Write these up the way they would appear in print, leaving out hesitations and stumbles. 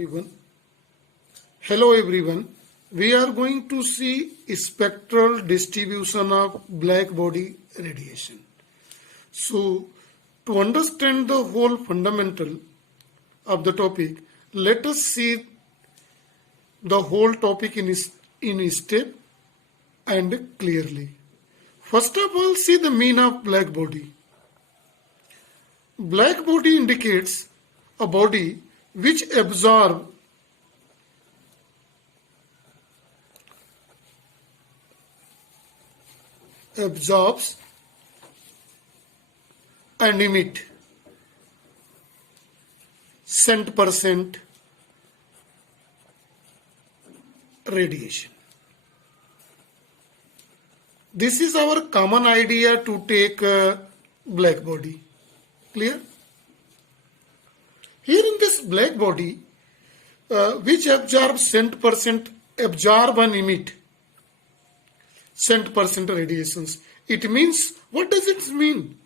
Everyone. Hello everyone. We are going to see spectral distribution of black body radiation. So, to understand the whole fundamental of the topic, let us see the whole topic in step and clearly. First of all, see the mean of black body. Black body indicates a body which absorbs and emit cent% radiation. This is our common idea to take black body. Clear? Here in this black body, which absorbs cent% absorb and emit cent% radiations. It means, what does it mean?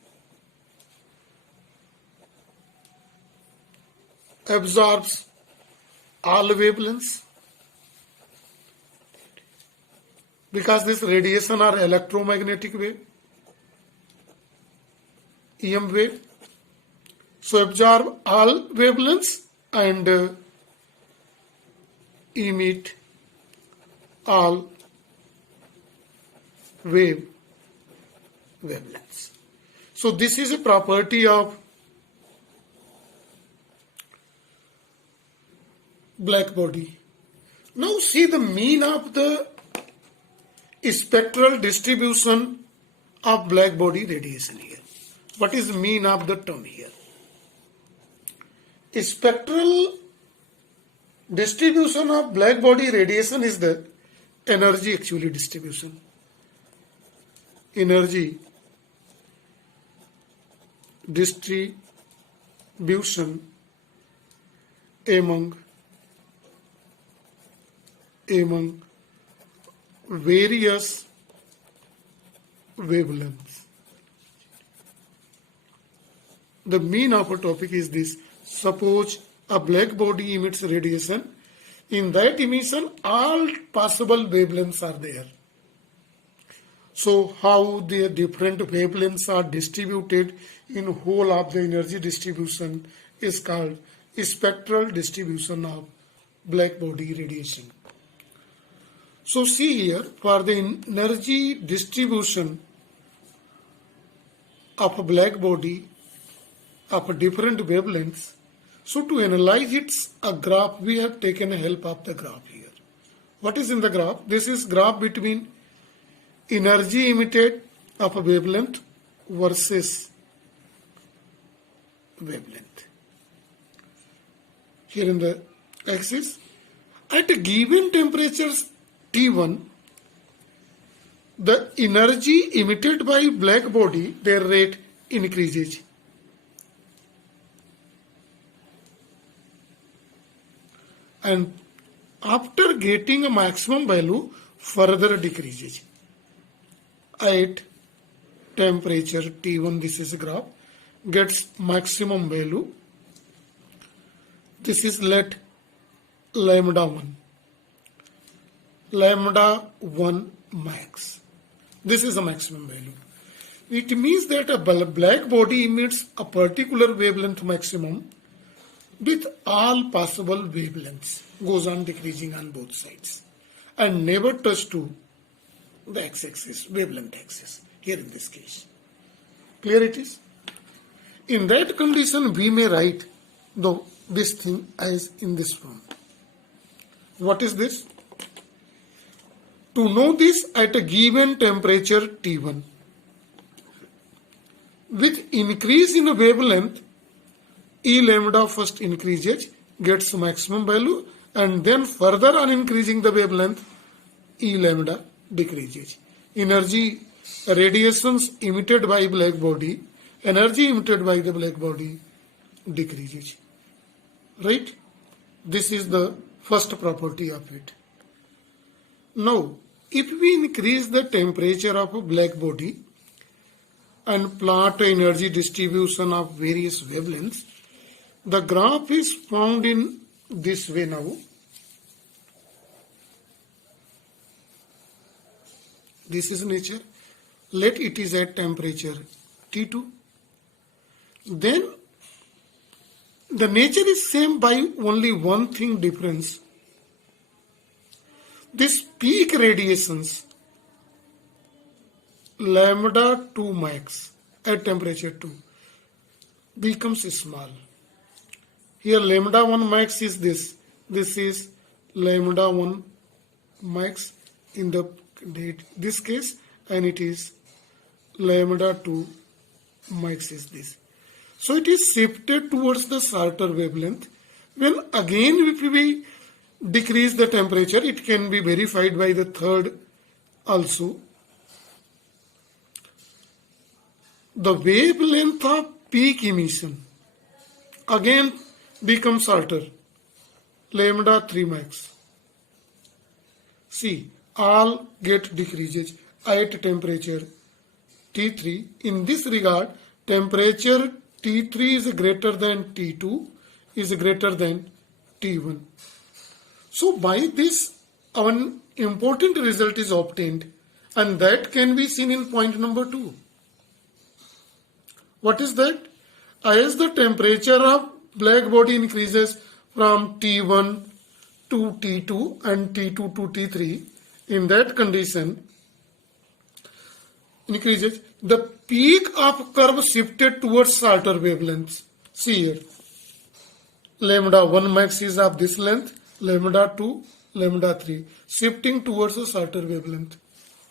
Absorbs all wavelengths, because this radiation are electromagnetic wave, EM wave. So absorb all wavelengths and emit all wavelengths. So this is a property of black body. Now see the mean of the spectral distribution of black body radiation here. What is the mean of the term here? Spectral distribution of black body radiation is the energy actually distribution. Energy distribution among various wavelengths. The mean of a topic is this. Suppose a black body emits radiation. In that emission, all possible wavelengths are there. So how the different wavelengths are distributed in whole of the energy distribution is called spectral distribution of black body radiation. So see here, for the energy distribution of a black body of different wavelengths, so to analyze its a graph, we have taken help of the graph here. What is in the graph? This is graph between energy emitted of a wavelength versus wavelength. Here in the axis, at a given temperatures T1, the energy emitted by black body, their rate increases. And after getting a maximum value, further decreases. At temperature T1, this is a graph, gets maximum value. This is let lambda 1. Lambda 1 max. This is the maximum value. It means that a black body emits a particular wavelength maximum with all possible wavelengths, goes on decreasing on both sides and never touch to the x-axis, wavelength axis, here in this case. Clear it is? In that condition, we may write this thing as in this form. What is this? To know this, at a given temperature T1, with increase in a wavelength, E lambda first increases, gets maximum value, and then further on increasing the wavelength, E lambda decreases. Energy radiations emitted by black body, energy emitted by the black body decreases. Right? This is the first property of it. Now, if we increase the temperature of a black body and plot energy distribution of various wavelengths, the graph is found in this way now. This is nature. Let it is at temperature T2. Then the nature is same by only one thing difference. This peak radiations lambda 2 max at temperature 2 becomes small. Here lambda 1 max is this. This is lambda 1 max in this case, and it is lambda 2 max is this. So it is shifted towards the shorter wavelength. When again if we decrease the temperature, it can be verified by the third also. The wavelength of peak emission again becomes shorter, lambda 3 max. See, all get decreases at temperature T3. In this regard, temperature T3 is greater than T2 is greater than T1. So by this, an important result is obtained, and that can be seen in point number 2. What is that? As the temperature of black body increases from T1 to T2 and T2 to T3, in that condition increases, the peak of curve shifted towards shorter wavelengths. See here, lambda 1 max is of this length, lambda 2, lambda 3, shifting towards a shorter wavelength,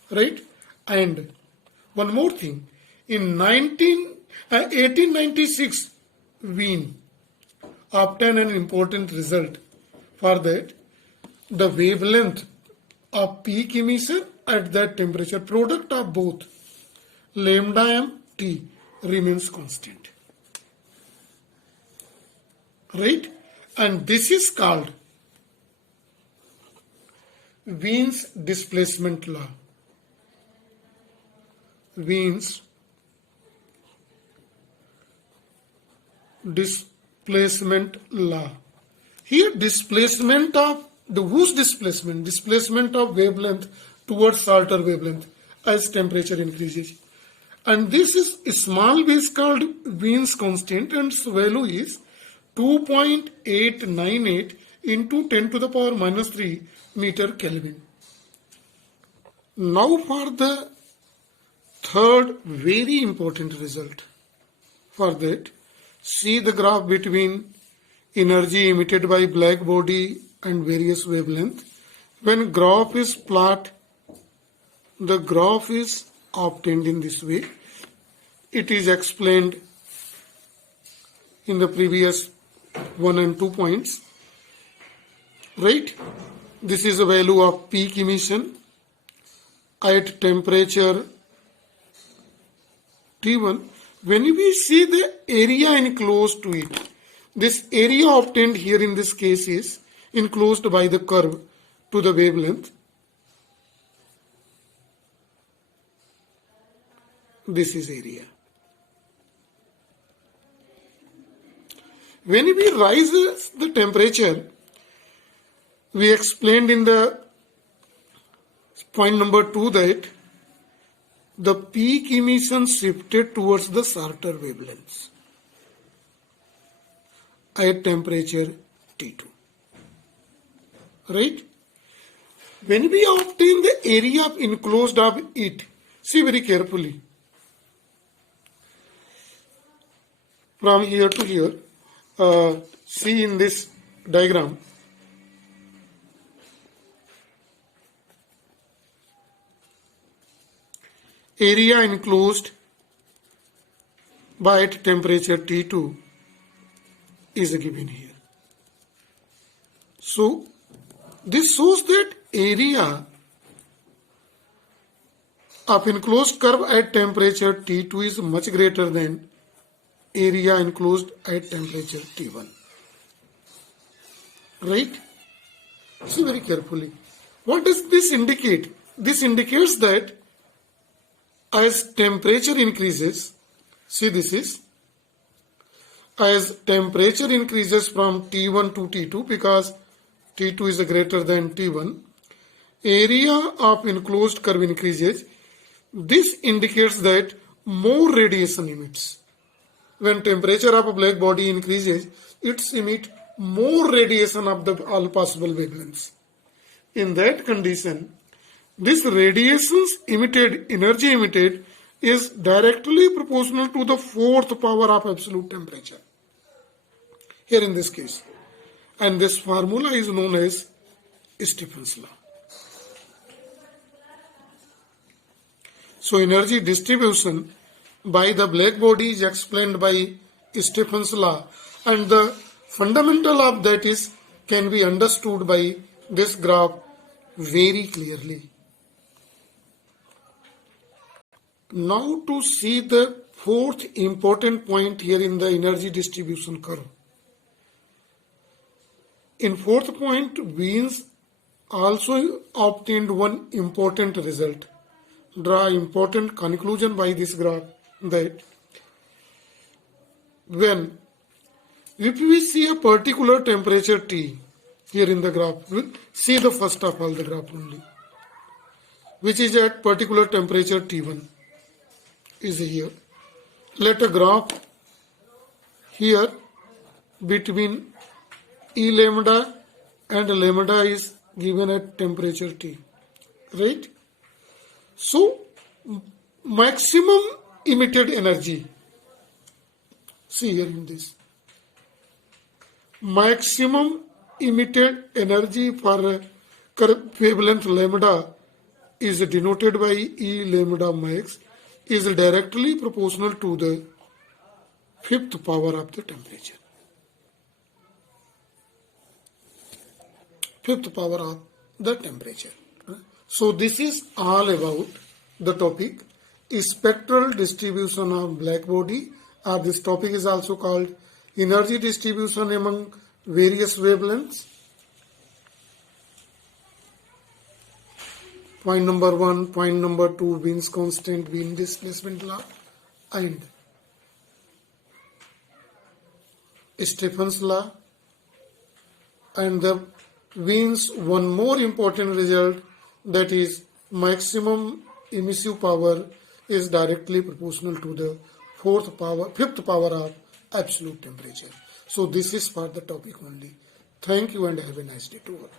right? And one more thing, in 1896, Wien obtained an important result. For that, the wavelength of peak emission at that temperature, product of both lambda m t, remains constant, right? And this is called Wien's displacement law. Wien's displacement law. Here displacement of whose displacement? Displacement of wavelength towards shorter wavelength as temperature increases. And this is a small base called Wien's constant, and its value is 2.898 into 10 to the power minus 3 meter Kelvin. Now for the third very important result. For that, see the graph between energy emitted by black body and various wavelength. When graph is plot, the graph is obtained in this way. It is explained in the previous 1 and 2 points, right? This is the value of peak emission at temperature T1. When we see the area enclosed to it, this area obtained here in this case is enclosed by the curve to the wavelength. This is area. When we rise the temperature, we explained in the point number 2 that the peak emission shifted towards the shorter wavelengths at temperature T2. Right? When we obtain the area enclosed of it, see very carefully. From here to here, see in this diagram, area enclosed by at temperature T2 is given here. So this shows that area of enclosed curve at temperature T2 is much greater than area enclosed at temperature T1. Right? See very carefully. What does this indicate? This indicates that as temperature increases, see this is, as temperature increases from T1 to T2, because T2 is greater than T1, area of enclosed curve increases. This indicates that more radiation emits. When temperature of a black body increases, it emits more radiation of the all possible wavelengths. In that condition, this radiation's emitted, energy emitted, is directly proportional to the fourth power of absolute temperature. Here in this case. And this formula is known as Stephen's law. So energy distribution by the black body is explained by Stephen's law, and the fundamental of that is can be understood by this graph very clearly. Now to see the fourth important point here in the energy distribution curve. In fourth point, Wiens also obtained one important result. Draw important conclusion by this graph that if we see a particular temperature T here in the graph, see the first of all the graph only, which is at particular temperature T1 is here. Let a graph here between E lambda and lambda is given at temperature T, right? So maximum emitted energy, see here in this, maximum emitted energy for wavelength lambda is denoted by E lambda max, is directly proportional to the fifth power of the temperature. Fifth power of the temperature. So this is all about the topic spectral distribution of black body, or this topic is also called energy distribution among various wavelengths. Point number 1, point number 2, Wiens constant, Wiens displacement law, and Stephen's law, and the Wiens one more important result, that is maximum emissive power is directly proportional to the fifth power of absolute temperature. So this is for the topic only. Thank you and have a nice day to all.